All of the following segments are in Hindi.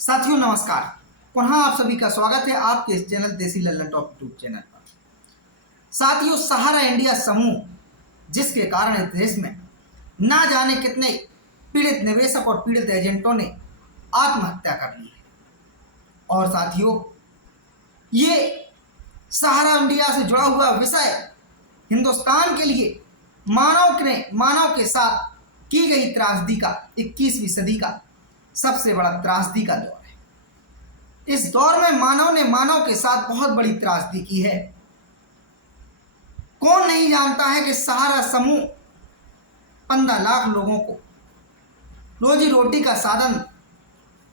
साथियों नमस्कार। पुनः आप सभी का स्वागत है आपके इस चैनल देसी लल्लन टॉप यूट्यूब चैनल पर। साथियों, सहारा इंडिया समूह जिसके कारण इस देश में ना जाने कितने पीड़ित निवेशक और पीड़ित एजेंटों ने आत्महत्या कर ली है। और साथियों, ये सहारा इंडिया से जुड़ा हुआ विषय हिंदुस्तान के लिए मानव के साथ की गई त्रासदी का 21वीं सदी का सबसे बड़ा त्रासदी का दौर है। इस दौर में मानव ने मानव के साथ बहुत बड़ी त्रासदी की है। कौन नहीं जानता है कि सहारा समूह 15 लाख लोगों को रोजी रोटी का साधन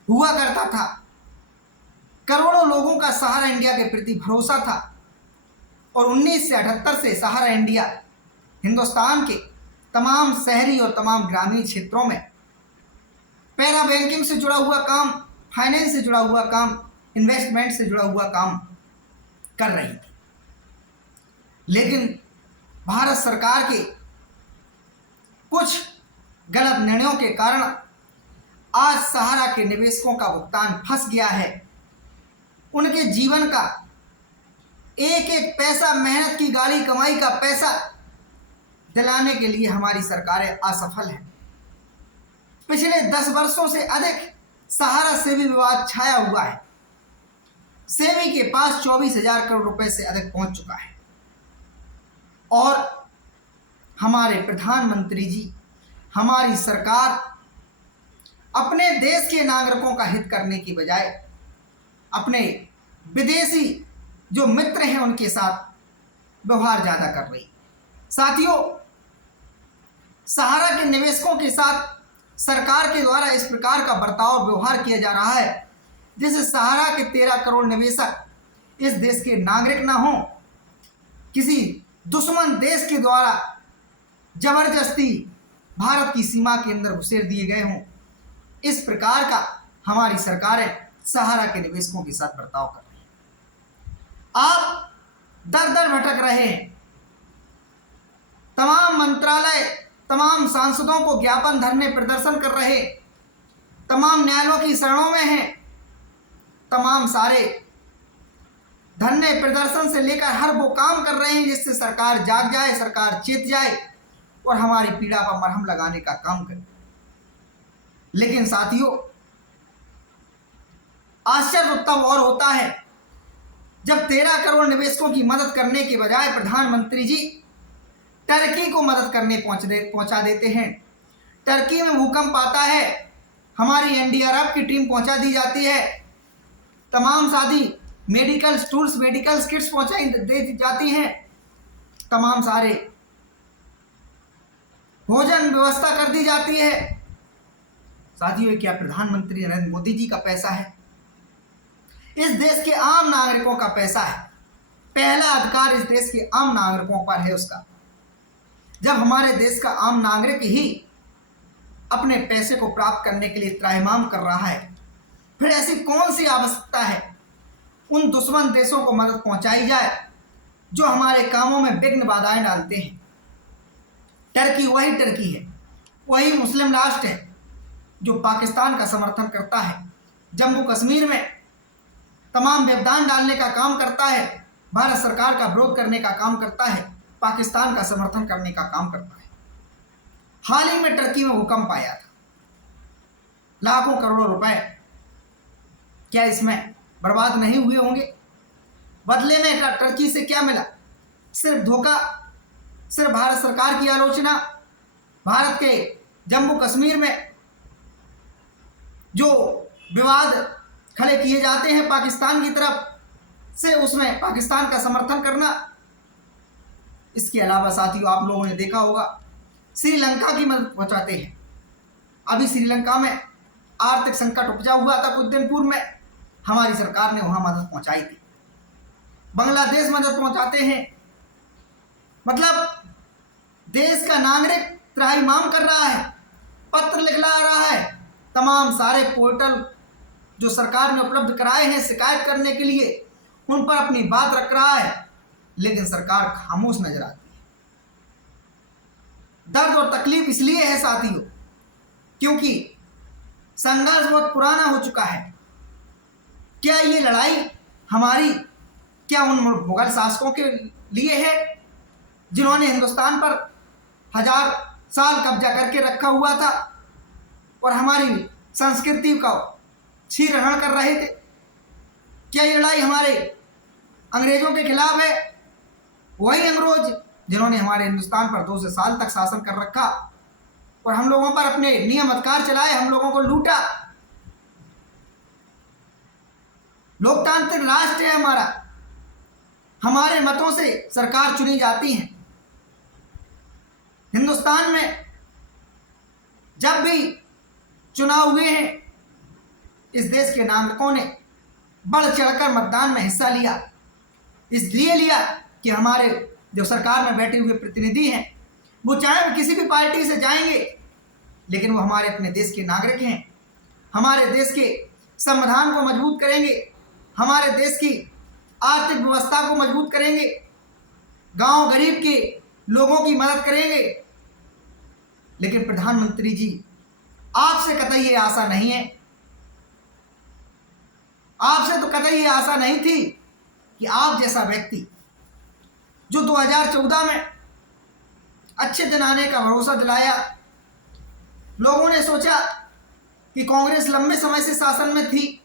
हुआ करता था। करोड़ों लोगों का सहारा इंडिया के प्रति भरोसा था और 1978 से सहारा इंडिया हिंदुस्तान के तमाम शहरी और तमाम ग्रामीण क्षेत्रों में पैरा बैंकिंग से जुड़ा हुआ काम, फाइनेंस से जुड़ा हुआ काम, इन्वेस्टमेंट से जुड़ा हुआ काम कर रही थी। लेकिन भारत सरकार के कुछ गलत निर्णयों के कारण आज सहारा के निवेशकों का भुगतान फंस गया है। उनके जीवन का एक एक पैसा, मेहनत की गाड़ी कमाई का पैसा दिलाने के लिए हमारी सरकारें असफल हैं। पिछले 10 वर्षों से अधिक सहारा सेबी विवाद छाया हुआ है। सेबी के पास 24,000 करोड़ रुपए से अधिक पहुंच चुका है और हमारे प्रधानमंत्री जी, हमारी सरकार अपने देश के नागरिकों का हित करने की बजाय अपने विदेशी जो मित्र हैं उनके साथ व्यवहार ज़्यादा कर रही। साथियों, सहारा के निवेशकों के साथ सरकार के द्वारा इस प्रकार का बर्ताव व्यवहार किया जा रहा है जिससे सहारा के 13 करोड़ निवेशक इस देश के नागरिक ना हो, किसी दुश्मन देश के द्वारा जबरदस्ती भारत की सीमा के अंदर घुसेड़ दिए गए हों। इस प्रकार का हमारी सरकारें सहारा के निवेशकों के साथ बर्ताव कर रही हैं। आप दर दर भटक रहे हैं। तमाम मंत्रालय, तमाम सांसदों को ज्ञापन धरने प्रदर्शन कर रहे, तमाम न्यायालयों की शरणों में हैं। तमाम सारे धरने प्रदर्शन से लेकर हर वो काम कर रहे हैं जिससे सरकार जाग जाए, सरकार चेत जाए और हमारी पीड़ा पर मरहम लगाने का काम करे। लेकिन साथियों, आश्चर्य तब और होता है जब 13 करोड़ निवेशकों की मदद करने के बजाय प्रधानमंत्री जी टर्की को मदद करने पहुंचा देते हैं। टर्की में भूकंप आता है, हमारी एनडीआरएफ की टीम पहुंचा दी जाती है। तमाम सारी मेडिकल टूल्स, मेडिकल किट्स पहुंचाई दी जाती हैं। तमाम सारे भोजन व्यवस्था कर दी जाती है। साथियों, क्या प्रधानमंत्री नरेंद्र मोदी जी का पैसा है? इस देश के आम नागरिकों का पैसा है। पहला अधिकार इस देश के आम नागरिकों पर है उसका। जब हमारे देश का आम नागरिक ही अपने पैसे को प्राप्त करने के लिए त्राहिमाम कर रहा है, फिर ऐसी कौन सी आवश्यकता है उन दुश्मन देशों को मदद पहुंचाई जाए जो हमारे कामों में विघ्न बाधाएं डालते हैं। टर्की वही टर्की है, वही मुस्लिम राष्ट्र है जो पाकिस्तान का समर्थन करता है, जम्मू कश्मीर में तमाम व्यवधान डालने का काम करता है, भारत सरकार का विरोध करने का काम करता है, पाकिस्तान का समर्थन करने का काम करता है। हाल ही में टर्की में भूकंप आया था, लाखों करोड़ों रुपए क्या इसमें बर्बाद नहीं हुए होंगे? बदले में टर्की से क्या मिला? सिर्फ धोखा, सिर्फ भारत सरकार की आलोचना। भारत के जम्मू कश्मीर में जो विवाद खड़े किए जाते हैं पाकिस्तान की तरफ से, उसमें पाकिस्तान का समर्थन करना। इसके अलावा साथियों, आप लोगों ने देखा होगा श्रीलंका की मदद पहुंचाते हैं। अभी श्रीलंका में आर्थिक संकट उपजा हुआ था, कुछ दिन पूर्व में हमारी सरकार ने वहां मदद पहुंचाई थी। बांग्लादेश मदद पहुंचाते हैं। मतलब देश का नागरिक त्राहिमाम कर रहा है, पत्र लिखला रहा है, तमाम सारे पोर्टल जो सरकार ने उपलब्ध कराए हैं शिकायत करने के लिए, उन पर अपनी बात रख रहा है, लेकिन सरकार खामोश नजर आती है। दर्द और तकलीफ इसलिए है साथियों क्योंकि संघर्ष बहुत पुराना हो चुका है। क्या ये लड़ाई हमारी क्या उन मुगल शासकों के लिए है जिन्होंने हिंदुस्तान पर 1000 साल कब्जा करके रखा हुआ था और हमारी संस्कृति का क्षीणहरण कर रहे थे? क्या ये लड़ाई हमारे अंग्रेजों के खिलाफ है? वही अंग्रेज जिन्होंने हमारे हिंदुस्तान पर 200 साल तक शासन कर रखा और हम लोगों पर अपने नियम अधिकार चलाए, हम लोगों को लूटा। लोकतांत्रिक राष्ट्र है हमारा, हमारे मतों से सरकार चुनी जाती है। हिंदुस्तान में जब भी चुनाव हुए हैं, इस देश के नागरिकों ने बढ़ चढ़कर मतदान में हिस्सा लिया। इसलिए लिया कि हमारे जो सरकार में बैठे हुए प्रतिनिधि हैं, वो चाहे किसी भी पार्टी से जाएंगे, लेकिन वो हमारे अपने देश के नागरिक हैं। हमारे देश के संविधान को मजबूत करेंगे, हमारे देश की आर्थिक व्यवस्था को मजबूत करेंगे, गांव गरीब के लोगों की मदद करेंगे। लेकिन प्रधानमंत्री जी, आपसे कतई ये आशा नहीं है, आपसे तो कतई ये आशा नहीं थी कि आप जैसा व्यक्ति जो 2014 में अच्छे दिन आने का भरोसा दिलाया, लोगों ने सोचा कि कांग्रेस लंबे समय से शासन में थी,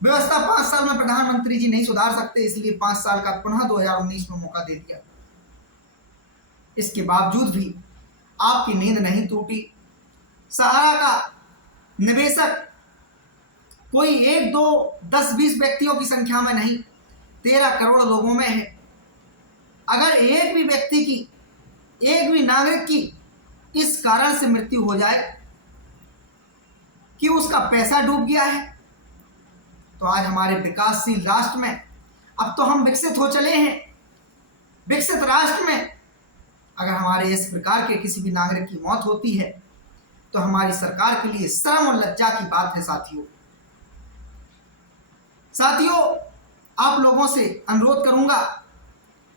व्यवस्था 5 साल में प्रधानमंत्री जी नहीं सुधार सकते, इसलिए 5 साल का पुनः 2019 में मौका दे दिया। इसके बावजूद भी आपकी नींद नहीं टूटी। सहारा का निवेशक कोई 1, 2, 10, 20 व्यक्तियों की संख्या में नहीं, 13 करोड़ लोगों में है। अगर एक भी व्यक्ति की, एक भी नागरिक की इस कारण से मृत्यु हो जाए कि उसका पैसा डूब गया है, तो आज हमारे विकासशील राष्ट्र में, अब तो हम विकसित हो चले हैं, विकसित राष्ट्र में अगर हमारे इस प्रकार के किसी भी नागरिक की मौत होती है तो हमारी सरकार के लिए शर्म और लज्जा की बात है। साथियों, आप लोगों से अनुरोध करूंगा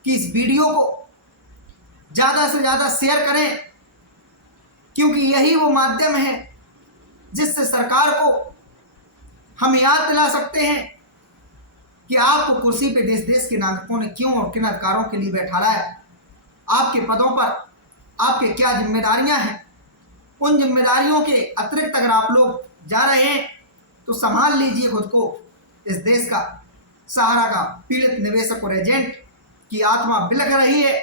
कि इस वीडियो को ज़्यादा से ज़्यादा शेयर करें, क्योंकि यही वो माध्यम है जिससे सरकार को हम याद दिला सकते हैं कि आपको कुर्सी पे देश देश के नागरिकों ने क्यों और किन अधिकारों के लिए बैठाया है। आपके पदों पर आपके क्या जिम्मेदारियां हैं, उन जिम्मेदारियों के अतिरिक्त अगर आप लोग जा रहे हैं तो संभाल लीजिए खुद को। इस देश का सहारा का पीड़ित निवेशक और एजेंट की आत्मा बिलख रही है।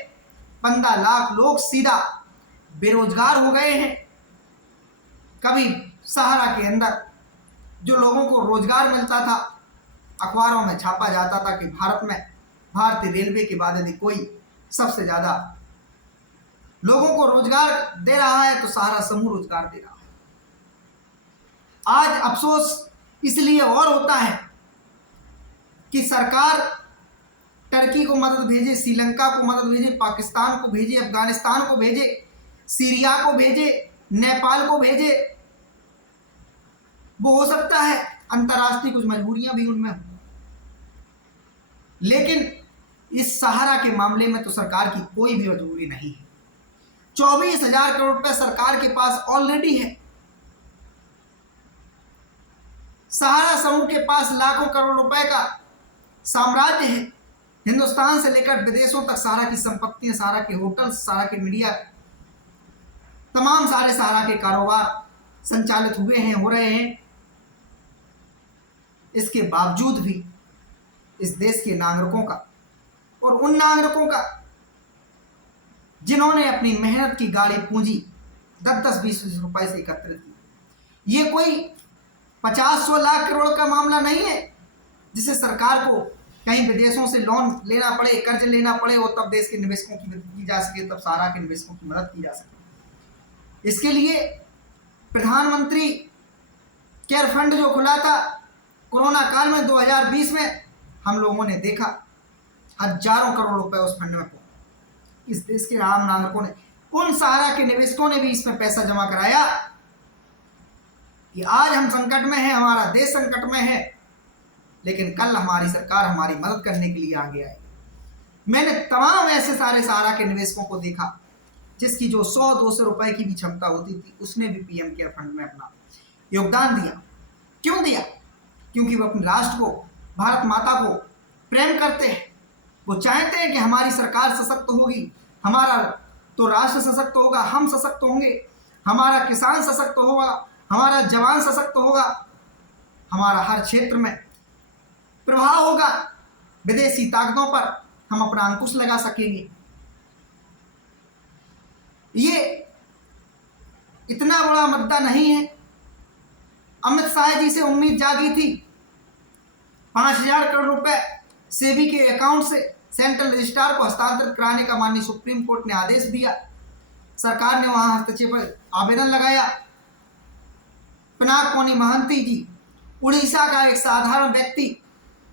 15 लाख लोग सीधा बेरोजगार हो गए हैं। कभी सहारा के अंदर जो लोगों को रोजगार मिलता था, अखबारों में छापा जाता था कि भारत में भारतीय रेलवे के बाद यदि कोई सबसे ज़्यादा लोगों को रोजगार दे रहा है तो सहारा समूह रोजगार दे रहा है। आज अफसोस इसलिए और होता है कि सरकार टर्की को मदद भेजे, श्रीलंका को मदद भेजे, पाकिस्तान को भेजे, अफगानिस्तान को भेजे, सीरिया को भेजे, नेपाल को भेजे। वो हो सकता है अंतर्राष्ट्रीय कुछ मजबूरियां भी उनमें हो, लेकिन इस सहारा के मामले में तो सरकार की कोई भी मजबूरी नहीं है। 24,000 करोड़ रुपए सरकार के पास ऑलरेडी है। सहारा समूह के पास लाखों करोड़ रुपए का साम्राज्य है। हिंदुस्तान से लेकर विदेशों तक सहारा की संपत्तियां, सहारा के होटल, सहारा के मीडिया, तमाम सारे सहारा के कारोबार संचालित हुए हैं, हो रहे हैं। इसके बावजूद भी इस देश के नागरिकों का और उन नागरिकों का जिन्होंने अपनी मेहनत की गाड़ी पूंजी 10-10, 20-20 रुपए से एकत्रित की, ये कोई 50-100 लाख करोड़ का मामला नहीं है जिसे सरकार को कहीं विदेशों से लोन लेना पड़े, कर्ज लेना पड़े और तब देश के निवेशकों की मदद की जा सके, तब सहारा के निवेशकों की मदद की जा सके। इसके लिए प्रधानमंत्री केयर फंड जो खुला था कोरोना काल में 2020 में, हम लोगों ने देखा हजारों करोड़ रुपए उस फंड में इस देश के आम नागरिकों ने, उन सहारा के निवेशकों ने भी इसमें पैसा जमा कराया कि आज हम संकट में हैं, हमारा देश संकट में है, लेकिन कल हमारी सरकार हमारी मदद करने के लिए आगे आई। मैंने तमाम ऐसे सारे सहारा के निवेशकों को देखा जिसकी जो 100-200 रुपए की भी क्षमता होती थी, उसने भी पीएम केयर फंड में अपना योगदान दिया। क्यों दिया? क्योंकि वो अपने राष्ट्र को, भारत माता को प्रेम करते हैं। वो चाहते हैं कि हमारी सरकार सशक्त होगी, हमारा तो राष्ट्र सशक्त होगा, हम सशक्त होंगे, हमारा किसान सशक्त होगा, हमारा जवान सशक्त होगा, हमारा हर क्षेत्र में प्रभाव होगा, विदेशी ताकतों पर हम अपना अंकुश लगा सकेंगे। ये इतना बड़ा मुद्दा नहीं है। अमित शाह जी से उम्मीद जागी थी। 5,000 करोड़ रुपए सेबी के अकाउंट से सेंट्रल रजिस्ट्रार को हस्तांतरित कराने का माननीय सुप्रीम कोर्ट ने आदेश दिया। सरकार ने वहां हस्तक्षेप आवेदन लगाया। पिनाक-पोनी महंती जी, उड़ीसा का एक साधारण व्यक्ति,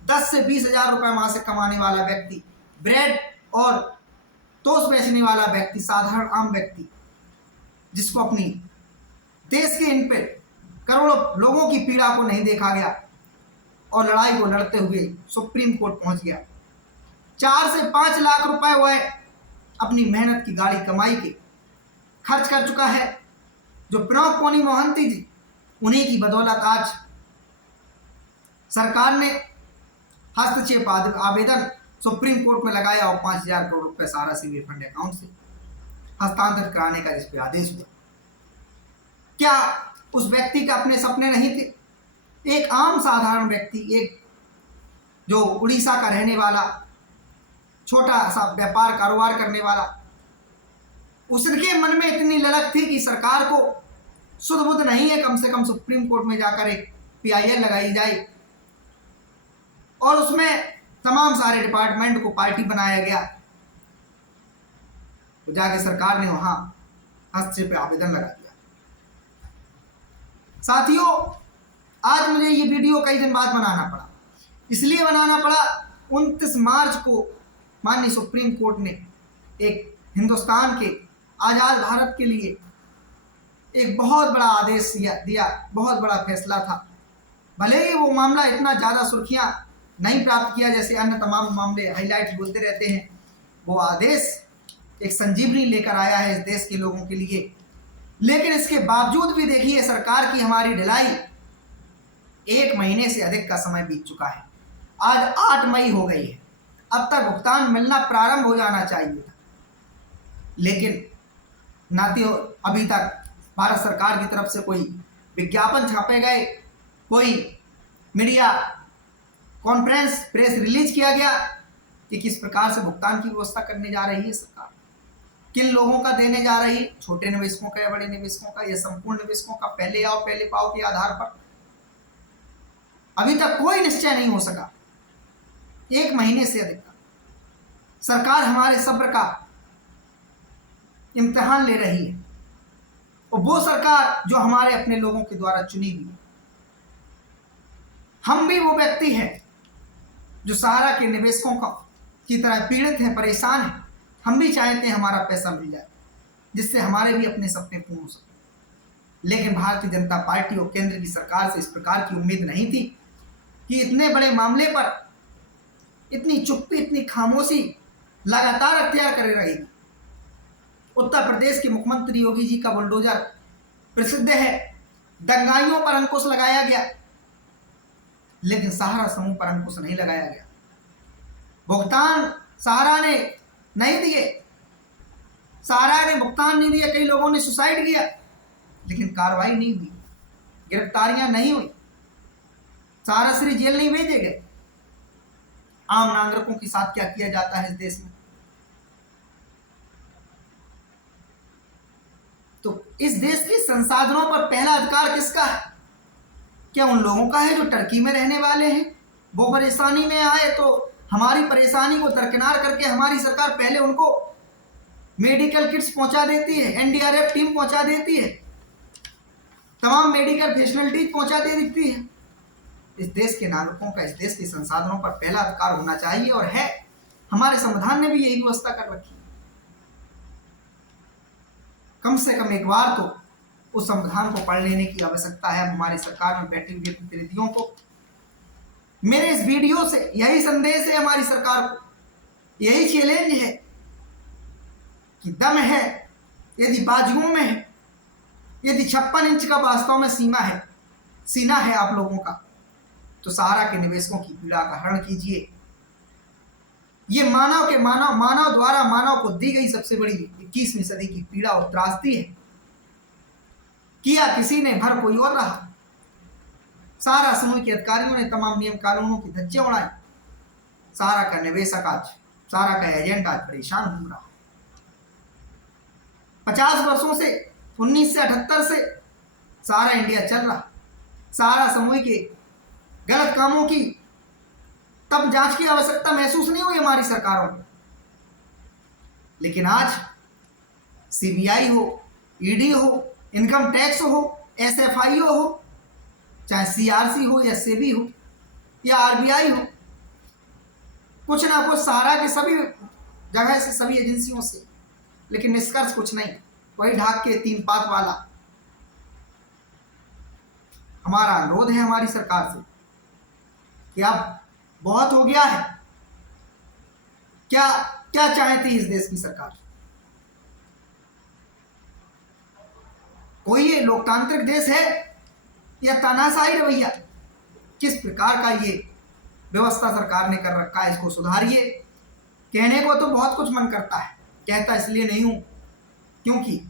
10 से 20,000 रुपए मासिक कमाने वाला व्यक्ति, ब्रेड और टोस्ट बेचने वाला व्यक्ति, साधारण आम व्यक्ति, जिसको अपनी देश के इन पे करोड़ों लोगों की पीड़ा को नहीं देखा गया और लड़ाई को लड़ते हुए सुप्रीम कोर्ट पहुंच गया। 4 से 5 लाख रुपए वह अपनी मेहनत की गाड़ी कमाई के खर्च कर चुका है। जो पिनाक-पोनी महंती जी, उन्हीं की बदौलत आज सरकार ने हस्तक्षेप आवेदन सुप्रीम कोर्ट में लगाया और 5,000 करोड़ रुपए सारा सीबी फंड अकाउंट से हस्तांतरित कराने का जिस पे आदेश हुआ। क्या उस व्यक्ति के अपने सपने नहीं थे? एक आम साधारण व्यक्ति, एक जो उड़ीसा का रहने वाला, छोटा सा व्यापार कारोबार करने वाला, उसके मन में इतनी ललक थी कि सरकार को शुद्ध बुद्ध नहीं है, कम से कम सुप्रीम कोर्ट में जाकर एक PIL लगाई जाए और उसमें तमाम सारे डिपार्टमेंट को पार्टी बनाया गया। तो जाके सरकार ने वहां हस्तक्षेप पे आवेदन लगा दिया। साथियों, आज मुझे ये वीडियो कई दिन बाद बनाना पड़ा। इसलिए बनाना पड़ा, 29 मार्च को माननीय सुप्रीम कोर्ट ने एक हिंदुस्तान के आज़ाद भारत के लिए एक बहुत बड़ा आदेश दिया, बहुत बड़ा फैसला था। भले ही वो मामला इतना ज़्यादा सुर्खियां नहीं प्राप्त किया जैसे अन्य तमाम मामले हाईलाइट बोलते रहते हैं, वो आदेश एक संजीवनी लेकर आया है इस देश के लोगों के लिए। लेकिन इसके बावजूद भी देखिए, सरकार की हमारी ढिलाई, 1 महीने से अधिक का समय बीत चुका है। आज 8 मई हो गई है, अब तक भुगतान मिलना प्रारंभ हो जाना चाहिए था, लेकिन ना तो अभी तक भारत सरकार की तरफ से कोई विज्ञापन छापे गए, कोई मीडिया कॉन्फ्रेंस, प्रेस रिलीज किया गया कि किस प्रकार से भुगतान की व्यवस्था करने जा रही है सरकार, किन लोगों का देने जा रही है, छोटे निवेशकों का या बड़े निवेशकों का या संपूर्ण निवेशकों का, पहले आओ पहले पाओ के आधार पर। अभी तक कोई निश्चय नहीं हो सका। 1 महीने से अधिक का सरकार हमारे सब्र का इम्तिहान ले रही है, और वो सरकार जो हमारे अपने लोगों के द्वारा चुनी हुई है। हम भी वो व्यक्ति हैं जो सहारा के निवेशकों की तरह पीड़ित हैं, परेशान हैं। हम भी चाहते हैं हमारा पैसा मिल जाए, जिससे हमारे भी अपने सपने पूर्ण हो सके। लेकिन भारतीय जनता पार्टी और केंद्र की सरकार से इस प्रकार की उम्मीद नहीं थी कि इतने बड़े मामले पर इतनी चुप्पी, इतनी खामोशी लगातार अख्तियार करे रहेगी। उत्तर प्रदेश के मुख्यमंत्री योगी जी का बुलडोजर प्रसिद्ध है, दंगाइयों पर अंकुश लगाया गया, लेकिन सहारा समूह पर अंकुश नहीं लगाया गया। भुगतान सहारा ने नहीं दिए, सहारा ने भुगतान नहीं दिया। कई लोगों ने सुसाइड किया, लेकिन कार्रवाई नहीं हुई, गिरफ्तारियां नहीं हुई, सहारा श्री जेल नहीं भेजे गए। आम नागरिकों के साथ क्या किया जाता है इस देश में? तो इस देश के संसाधनों पर पहला अधिकार किसका है? क्या उन लोगों का है जो टर्की में रहने वाले हैं? वो परेशानी में आए तो हमारी परेशानी को दरकिनार करके हमारी सरकार पहले उनको मेडिकल किट्स पहुंचा देती है, NDRF टीम पहुंचा देती है, तमाम मेडिकल फैसिलिटीज पहुंचा देती है। इस देश के नागरिकों का इस देश के संसाधनों पर पहला अधिकार होना चाहिए, और है। हमारे संविधान ने भी यही व्यवस्था कर रखी है। कम से कम एक बार तो उस संविधान को पढ़ लेने की आवश्यकता है हमारी सरकार में बैठे हुए प्रतिनिधियों को। मेरे इस वीडियो से यही संदेश है हमारी सरकार को, यही चैलेंज है कि दम है, यदि बाजुओं में है, यदि 56 इंच का वास्तव में सीना है आप लोगों का, तो सहारा के निवेशकों की पीड़ा का हरण कीजिए। ये मानव द्वारा मानव को दी गई सबसे बड़ी 21वीं सदी की पीड़ा और त्रासदी है। किया किसी ने, भर कोई और रहा। सहारा समूह के अधिकारियों ने तमाम नियम कानूनों की धज्जियां उड़ाई। सहारा का निवेशक आज, सहारा का एजेंट आज परेशान घूम रहा है। 50 वर्षों से, 1978 से सहारा इंडिया चल रहा। सहारा समूह के गलत कामों की तब जांच की आवश्यकता महसूस नहीं हुई हमारी सरकारों को, लेकिन आज सीबीआई हो, ईडी हो, इनकम टैक्स हो, एसएफआईओ हो, चाहे सीआरसी हो या सेबी हो या आरबीआई हो, कुछ ना कुछ सहारा के सभी जगह से, सभी एजेंसियों से, लेकिन निष्कर्ष कुछ नहीं। वही ढाक के 3 पात वाला। हमारा अनुरोध है हमारी सरकार से कि अब बहुत हो गया है। क्या क्या चाहती इस देश की सरकार? कोई ये लोकतांत्रिक देश है या तानाशाही रवैया? किस प्रकार का ये व्यवस्था सरकार ने कर रखा है, इसको सुधारिए। कहने को तो बहुत कुछ मन करता है, कहता इसलिए नहीं हूं क्योंकि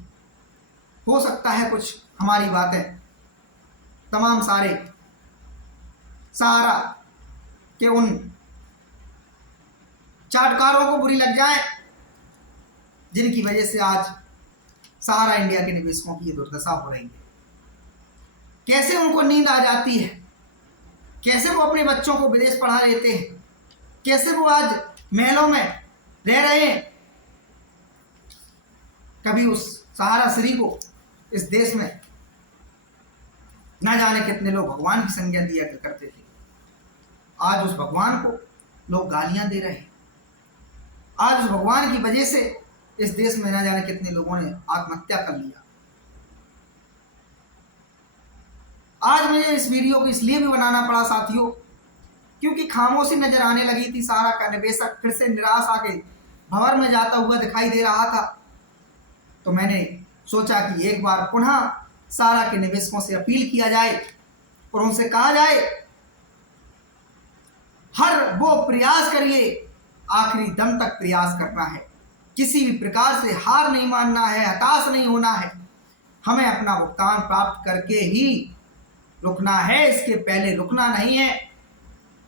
हो सकता है कुछ हमारी बातें तमाम सारे सहारा के उन चाटकारों को बुरी लग जाए जिनकी वजह से आज सहारा इंडिया के निवेशकों की ये दुर्दशा हो रही है। कैसे उनको नींद आ जाती है, कैसे वो अपने बच्चों को विदेश पढ़ा लेते हैं, कैसे वो आज महलों में रह रहे हैं। कभी उस सहारा श्री को इस देश में न जाने कितने लोग भगवान की संज्ञा दिया करते थे। आज उस भगवान को लोग गालियां दे रहे हैं। आज उस भगवान की वजह से इस देश में न जाने कितने लोगों ने आत्महत्या कर लिया। आज मुझे इस वीडियो को इसलिए भी बनाना पड़ा साथियों, क्योंकि खामोशी नजर आने लगी थी। सहारा का निवेशक फिर से निराश आके भंवर में जाता हुआ दिखाई दे रहा था। तो मैंने सोचा कि एक बार पुनः सहारा के निवेशकों से अपील किया जाए और उनसे कहा जाए, हर वो प्रयास करिए, आखिरी दम तक प्रयास करना है, किसी भी प्रकार से हार नहीं मानना है, हताश नहीं होना है। हमें अपना भुगतान प्राप्त करके ही रुकना है, इसके पहले रुकना नहीं है।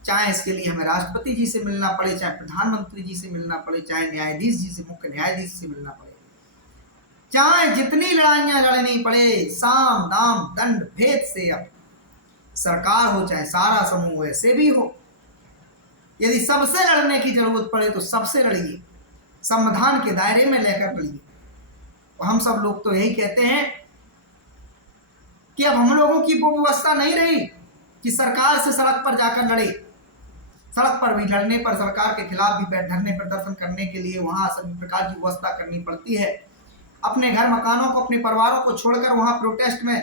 चाहे इसके लिए हमें राष्ट्रपति जी से मिलना पड़े, चाहे प्रधानमंत्री जी से मिलना पड़े, चाहे न्यायाधीश जी से, मुख्य न्यायाधीश से मिलना पड़े, चाहे जितनी लड़ाइयां लड़नी पड़े, साम दाम दंड भेद से, अब सरकार हो चाहे सहारा समूह ऐसे भी हो, यदि सबसे लड़ने की जरूरत पड़े तो सबसे लड़िए, संविधान के दायरे में लेकर लड़िए। और हम सब लोग तो यही कहते हैं कि अब हम लोगों की वो व्यवस्था नहीं रही कि सरकार से सड़क पर जाकर लड़े। सड़क पर भी लड़ने पर, सरकार के खिलाफ भी धरने प्रदर्शन करने के लिए वहां सभी प्रकार की व्यवस्था करनी पड़ती है। अपने घर मकानों को, अपने परिवारों को छोड़कर वहां प्रोटेस्ट में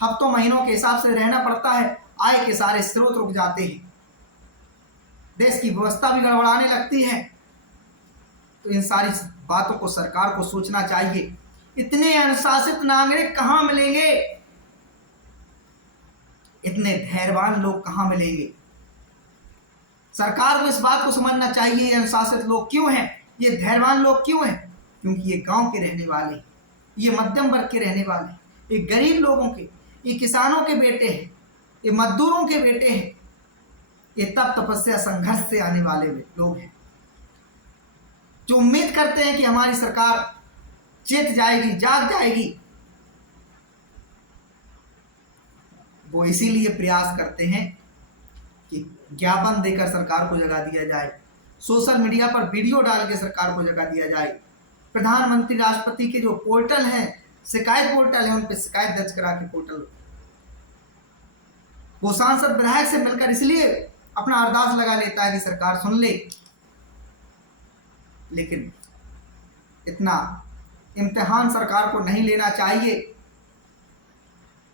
हफ्तों महीनों के हिसाब से रहना पड़ता है। आय के सारे स्रोत रुक जाते हैं, देश की व्यवस्था भी गड़बड़ाने लगती है। तो इन सारी बातों को सरकार को सोचना चाहिए। इतने अनुशासित नागरिक कहां मिलेंगे, इतने धैर्यवान लोग कहां मिलेंगे? सरकार को इस बात को समझना चाहिए, ये अनुशासित लोग क्यों हैं, ये धैर्यवान लोग क्यों हैं? क्योंकि ये गांव के रहने वाले, ये मध्यम वर्ग के रहने वाले, ये गरीब लोगों के, ये किसानों के बेटे हैं, ये मजदूरों के बेटे हैं, ये तप तपस्या संघर्ष से आने वाले लोग हैं, जो उम्मीद करते हैं कि हमारी सरकार चेत जाएगी, जाग जाएगी। वो इसीलिए प्रयास करते हैं कि ज्ञापन देकर सरकार को जगा दिया जाए, सोशल मीडिया पर वीडियो डाल के सरकार को जगा दिया जाए, प्रधानमंत्री राष्ट्रपति के जो पोर्टल हैं, शिकायत पोर्टल है, उन पर शिकायत दर्ज करा के पोर्टल, वो सांसद विधायक से मिलकर इसलिए अपना अरदास लगा लेता है कि सरकार सुन ले। लेकिन इतना इम्तिहान सरकार को नहीं लेना चाहिए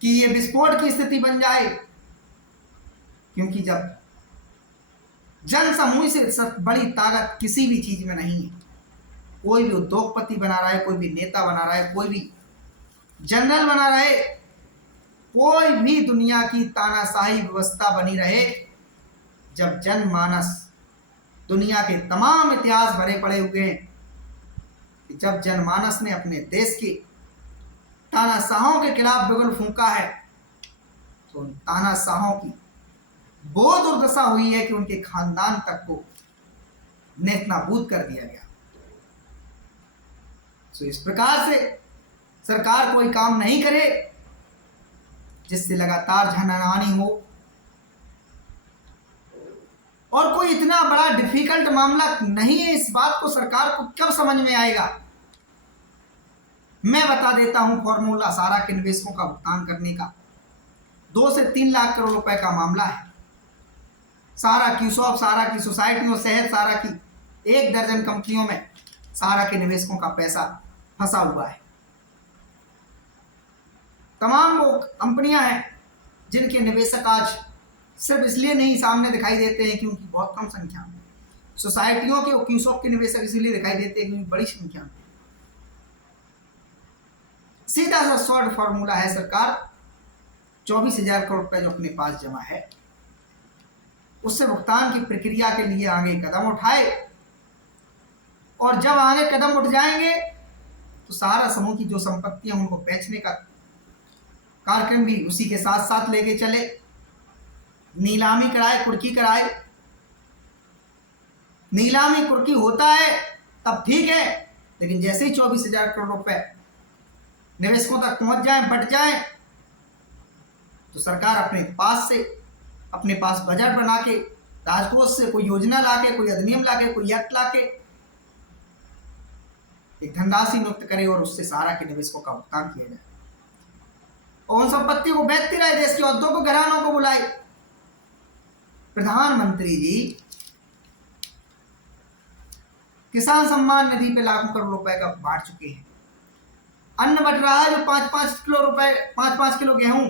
कि ये विस्फोट की स्थिति बन जाए, क्योंकि जब जन समूह से बड़ी ताकत किसी भी चीज में नहीं है। कोई भी उद्योगपति बना रहा है, कोई भी नेता बना रहा है, कोई भी जनरल बना रहे, कोई भी दुनिया की तानाशाही व्यवस्था बनी रहे, जब जनमानस, दुनिया के तमाम इतिहास भरे पड़े हुए हैं कि जब जनमानस ने अपने देश के तानाशाहों के खिलाफ बिगुल फूंका है, तो उन तानाशाहों की वो दुर्दशा हुई है कि उनके खानदान तक को नेस्तनाबूद कर दिया गया। तो इस प्रकार से सरकार कोई काम नहीं करे जिससे लगातार जनहानि हो, और कोई इतना बड़ा डिफिकल्ट मामला नहीं है। इस बात को सरकार को कब समझ में आएगा? मैं बता देता हूं फॉर्मूला सारा के निवेशकों का भुगतान करने का। 2 से 3 लाख करोड़ रुपए का मामला है। सारा की सॉप, सारा की सोसाइटियों सहित सारा की 1 दर्जन कंपनियों में सारा के निवेशकों का पैसा फंसा हुआ है। तमाम वो कंपनियां हैं जिनके निवेशक आज सिर्फ इसलिए नहीं सामने दिखाई देते हैं क्योंकि बहुत कम संख्या में, सोसाइटियों के क्यूसॉप के निवेशक इसलिए दिखाई देते हैं क्योंकि बड़ी संख्या में। सीधा सा शॉर्ट फॉर्मूला है, सरकार 24,000 करोड़ रुपए जो अपने पास जमा है उससे भुगतान की प्रक्रिया के लिए आगे कदम उठाए, और जब आगे कदम उठ जाएंगे तो सारा समूह की जो संपत्तियां उनको बेचने का कार्यक्रम भी उसी के साथ साथ लेके चले, नीलामी कराए, कुर्की कराए। नीलामी कुर्की होता है तब ठीक है, लेकिन जैसे ही 24,000 करोड़ रुपए निवेशकों तक पहुंच जाए, बट जाए, तो सरकार अपने पास बजट बना के, राजकोष से कोई योजना लाके, कोई अधिनियम लाके, कोई एक्ट लाके एक धनराशि मुक्त करे और उससे सहारा के निवेशकों का भुगतान किया जाए, और उन संपत्ति को बेचती रहे, देश के औद्योगिक घरानों को बुलाए। प्रधानमंत्री जी किसान सम्मान निधि पे लाखों करोड़ रुपए का बांट चुके हैं। अन्न बट रहा है जो 5-5 किलो रुपए, 5-5 किलो गेहूं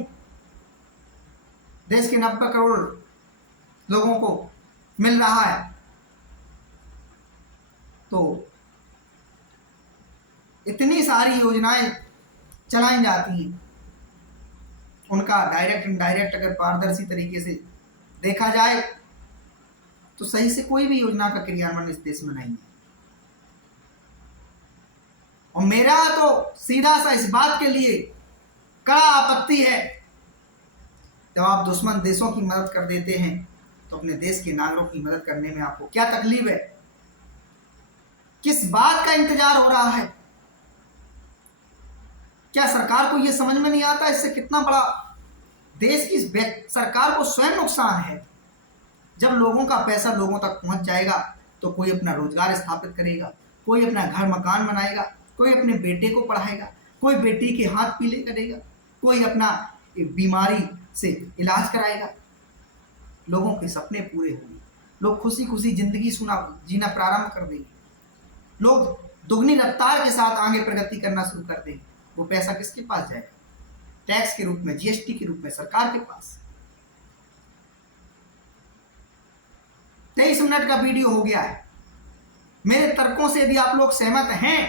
देश के 90 करोड़ लोगों को मिल रहा है। तो इतनी सारी योजनाएं चलाई जाती हैं, उनका डायरेक्ट इनडायरेक्ट अगर पारदर्शी तरीके से देखा जाए तो सही से कोई भी योजना का क्रियान्वयन इस देश में नहीं है। और मेरा तो सीधा सा इस बात के लिए कड़ा आपत्ति है, जब आप दुश्मन देशों की मदद कर देते हैं तो अपने देश के नागरिकों की मदद करने में आपको क्या तकलीफ है? किस बात का इंतजार हो रहा है? क्या सरकार को यह समझ में नहीं आता इससे कितना बड़ा देश की सरकार को स्वयं नुकसान है? जब लोगों का पैसा लोगों तक पहुंच जाएगा तो कोई अपना रोजगार स्थापित करेगा, कोई अपना घर मकान बनाएगा, कोई अपने बेटे को पढ़ाएगा, कोई बेटी के हाथ पीले करेगा, कोई अपना बीमारी से इलाज कराएगा, लोगों के सपने पूरे होंगे, लोग खुशी खुशी जिंदगी जीना प्रारंभ कर देंगे, लोग दुगनी रफ्तार के साथ आगे प्रगति करना शुरू कर देंगे। वो पैसा किसके पास जाएगा? टैक्स के रूप में, जीएसटी के रूप में सरकार के पास। 23 मिनट का वीडियो हो गया है। मेरे तर्कों से यदि आप लोग सहमत हैं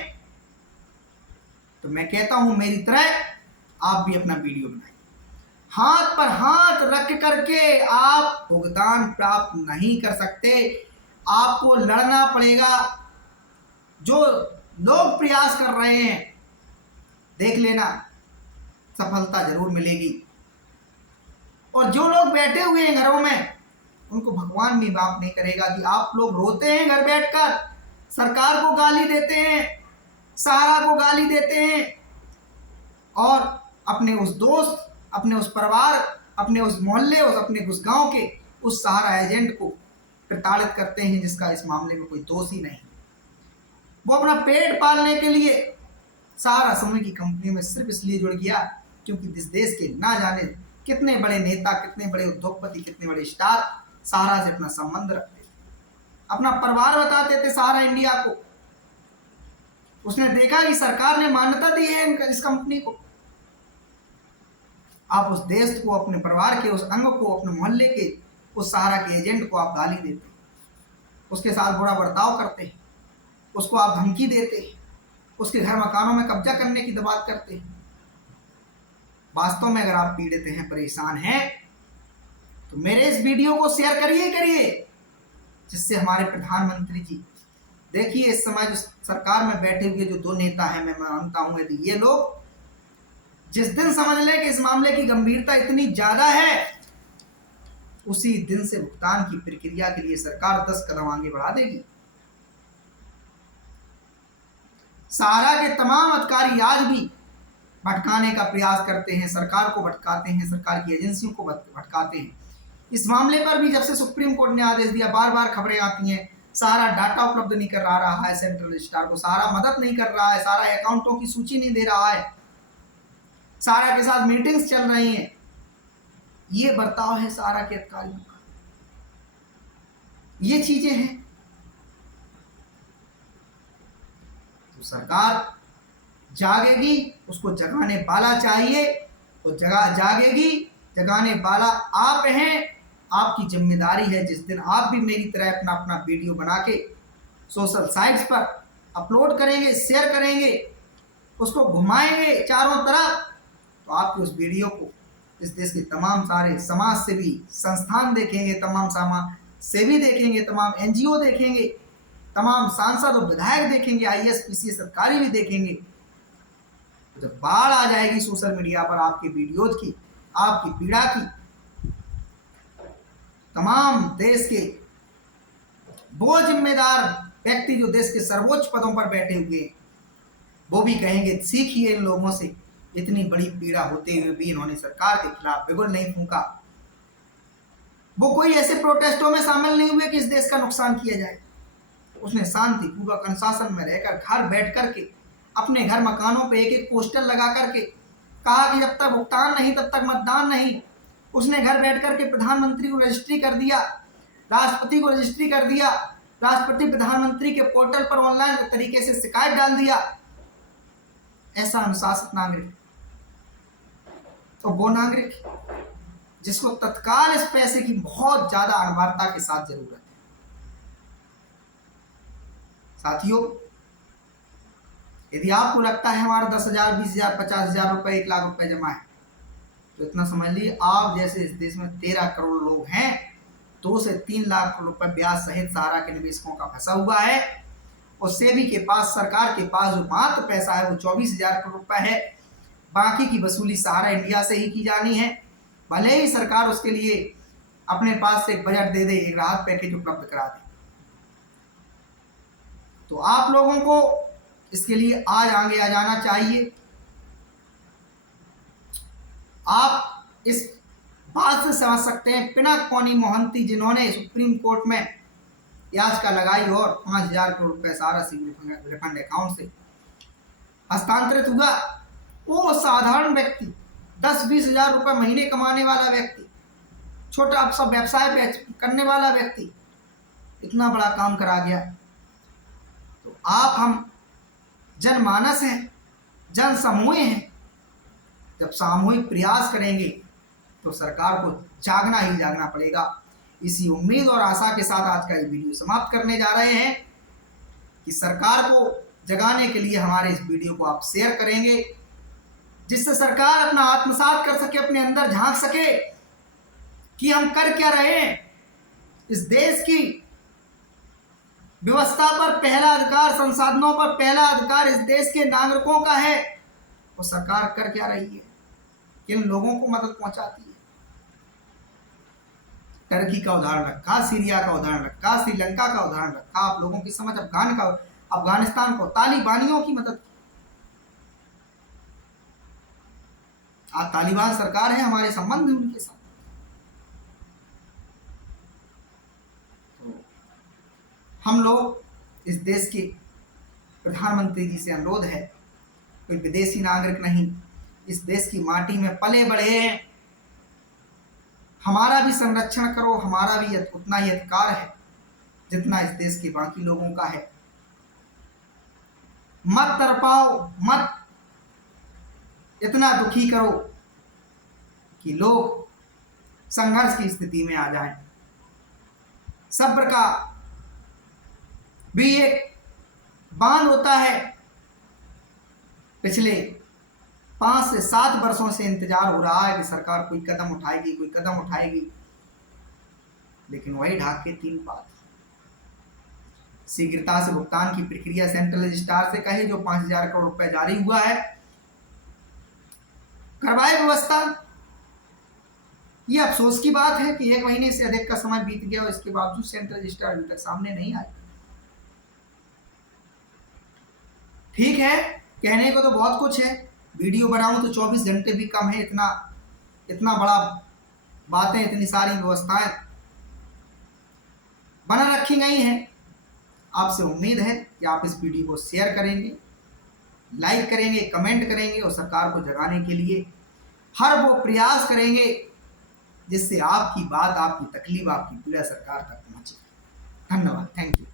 तो मैं कहता हूं मेरी तरह आप भी अपना वीडियो बनाइए। हाथ पर हाथ रख करके आप भुगतान प्राप्त नहीं कर सकते, आपको लड़ना पड़ेगा। जो लोग प्रयास कर रहे हैं, देख लेना सफलता जरूर मिलेगी। और जो लोग बैठे हुए हैं घरों में, उनको भगवान भी माफ नहीं करेगा कि आप लोग रोते हैं घर बैठकर, सरकार को गाली देते हैं, सहारा को गाली देते हैं, और अपने उस दोस्त, अपने उस परिवार, अपने उस मोहल्ले, अपने उस गांव के उस सहारा एजेंट को प्रताड़ित करते हैं जिसका इस मामले में कोई दोष ही नहीं। वो अपना पेट पालने के लिए सहारा समूह की कंपनी में सिर्फ इसलिए जुड़ गया क्योंकि इस देश के ना जाने कितने बड़े नेता, कितने बड़े उद्योगपति, कितने बड़े स्टार सहारा से अपना संबंध रखते थे, अपना परिवार बताते थे सहारा इंडिया को। उसने देखा कि सरकार ने मान्यता दी है इस कंपनी को, आप उस देश को, अपने परिवार के उस अंग को, अपने मोहल्ले के उस सहारा के एजेंट को आप गाली देते, उसके साथ बुरा बर्ताव करते हैं, उसको आप धमकी देते हैं, उसके घर मकानों में कब्जा करने की बात करते हैं। वास्तव में अगर आप पीड़ित हैं, परेशान हैं, तो मेरे इस वीडियो को शेयर करिए, जिससे हमारे प्रधानमंत्री जी, देखिए इस समय जो सरकार में बैठे हुए जो 2 नेता हैं, मैं मानता हूं यदि ये लोग जिस दिन समझ लें कि इस मामले की गंभीरता इतनी ज्यादा है, उसी दिन से भुगतान की प्रक्रिया के लिए सरकार 10 कदम आगे बढ़ा देगी। सहारा के तमाम अधिकारी आज भी भटकाने का प्रयास करते हैं, सरकार को भटकाते हैं, सरकार की एजेंसियों को भटकाते हैं। इस मामले पर भी जब से सुप्रीम कोर्ट ने आदेश दिया, बार बार खबरें आती हैं, सहारा डाटा उपलब्ध नहीं कर रहा है सेंट्रल रजिस्ट्रार को, सहारा मदद नहीं कर रहा है, सहारा अकाउंटों की सूची नहीं दे रहा है, सहारा के साथ मीटिंग्स चल रही हैं। ये बर्ताव है सहारा के अधिकारियों का, ये चीजें हैं। तो सरकार जागेगी, उसको जगाने वाला चाहिए, वो जागेगी, जगाने वाला आप हैं। आपकी जिम्मेदारी है, जिस दिन आप भी मेरी तरह अपना वीडियो बना के सोशल साइट्स पर अपलोड करेंगे, शेयर करेंगे, उसको घुमाएंगे चारों तरफ, तो आपके उस वीडियो को इस देश के तमाम सारे समाज सेवी संस्थान देखेंगे, तमाम समाज सेवी देखेंगे, तमाम एनजीओ देखेंगे, तमाम सांसद और विधायक देखेंगे, IAS PCS अधिकारी भी देखेंगे। तो जब बाढ़ आ जाएगी सोशल मीडिया पर आपके वीडियोज की, आपकी पीड़ा की, तमाम देश के वो जिम्मेदार व्यक्ति जो देश के सर्वोच्च पदों पर बैठे हुए हैं, वो भी कहेंगे सीखिए इन लोगों से, इतनी बड़ी पीड़ा होते हुए भी इन्होंने सरकार के खिलाफ बिगुल नहीं फूंका। वो कोई ऐसे प्रोटेस्टों में शामिल नहीं हुए कि इस देश का नुकसान किया जाए। उसने शांतिपूर्वक अनुशासन में रहकर घर बैठ करके अपने घर मकानों पे एक पोस्टर लगा करके कहा कि जब तक भुगतान नहीं तब तक मतदान नहीं। उसने घर बैठ करके प्रधानमंत्री को रजिस्ट्री कर दिया, राष्ट्रपति को रजिस्ट्री कर दिया, राष्ट्रपति प्रधानमंत्री के पोर्टल पर ऑनलाइन तरीके से शिकायत डाल दिया। ऐसा अनुशासित नागरिक तो वो नागरिक जिसको तत्काल इस पैसे की बहुत ज्यादा अनिवार्यता के साथ जरूरत है। साथियों, यदि आपको लगता है हमारा 10,000, 20,000, 50,000 रुपए, 1 लाख रुपए जमा है, तो इतना समझ लीजिए आप जैसे इस देश में 13 करोड़ लोग हैं, 2 से 3 लाख रुपए ब्याज सहित सहारा के निवेशकों का फंसा हुआ है। और सेबी के पास, सरकार के पास जो मात्र पैसा है वो 24,000 करोड़ रुपए है। बाकी की वसूली सहारा इंडिया से ही की जानी है। भले ही सरकार उसके लिए अपने पास से एक बजट दे दे, एक राहत पैकेज उपलब्ध करा दे, तो आप लोगों को इसके लिए आज आगे आ जाना चाहिए। आप इस बात से समझ सकते हैं, पिनाक-कोनी मोहंती जिन्होंने सुप्रीम कोर्ट में याचिका लगाई और 5,000 करोड़ रुपए सहारा सिविल रिफंड अकाउंट से हस्तांतरित हुआ, वो साधारण व्यक्ति, 10-20 हजार रुपए महीने कमाने वाला व्यक्ति, छोटा सा व्यवसाय करने वाला व्यक्ति, इतना बड़ा काम करा गया। तो आप हम जनमानस हैं, जन समूह हैं, जब सामूहिक प्रयास करेंगे तो सरकार को जागना ही जागना पड़ेगा। इसी उम्मीद और आशा के साथ आज का ये वीडियो समाप्त करने जा रहे हैं कि सरकार को जगाने के लिए हमारे इस वीडियो को आप शेयर करेंगे, जिससे सरकार अपना आत्मसात कर सके, अपने अंदर झांक सके कि हम कर क्या रहे हैं। इस देश की व्यवस्था पर पहला अधिकार, संसाधनों पर पहला अधिकार इस देश के नागरिकों का है। वो सरकार कर क्या रही है, किन लोगों को मदद पहुंचाती है। टर्की का उदाहरण रखा, सीरिया का उदाहरण रखा, श्रीलंका का उदाहरण रखा, आप लोगों की समझ अफगानिस्तान को, तालिबानियों की मदद। आज तालिबान सरकार है, हमारे संबंध है उनके साथ। तो हम लोग इस देश के प्रधानमंत्री जी से अनुरोध है, कोई विदेशी नागरिक नहीं, इस देश की माटी में पले बढ़े हैं, हमारा भी संरक्षण करो। हमारा भी उतना ही अधिकार है जितना इस देश के बाकी लोगों का है। मत तड़पाओ, मत इतना दुखी करो कि लोग संघर्ष की स्थिति में आ जाएं। सब्र का भी एक बांध होता है। पिछले 5 से 7 वर्षों से इंतजार हो रहा है कि सरकार कोई कदम उठाएगी, कोई कदम उठाएगी। लेकिन वही ढाक के 3 बात। शीघ्रता से भुगतान की प्रक्रिया सेंट्रल रजिस्ट्रार से कहे, जो 5,000 करोड़ रुपए जारी हुआ है करवाए व्यवस्था। ये अफसोस की बात है कि 1 महीने से अधिक का समय बीत गया और इसके बावजूद सेंट्रल रजिस्ट्रार अभी तक सामने नहीं आए। ठीक है, कहने को तो बहुत कुछ है, वीडियो बनाऊं तो 24 घंटे भी कम है, इतना बड़ा बातें, इतनी सारी व्यवस्थाएं बना रखी गई हैं। आपसे उम्मीद है कि आप इस वीडियो को शेयर करेंगे, लाइक करेंगे, कमेंट करेंगे और सरकार को जगाने के लिए हर वो प्रयास करेंगे जिससे आपकी बात, आपकी तकलीफ, आपकी पीड़ा सरकार तक पहुंचे। धन्यवाद, थैंक यू।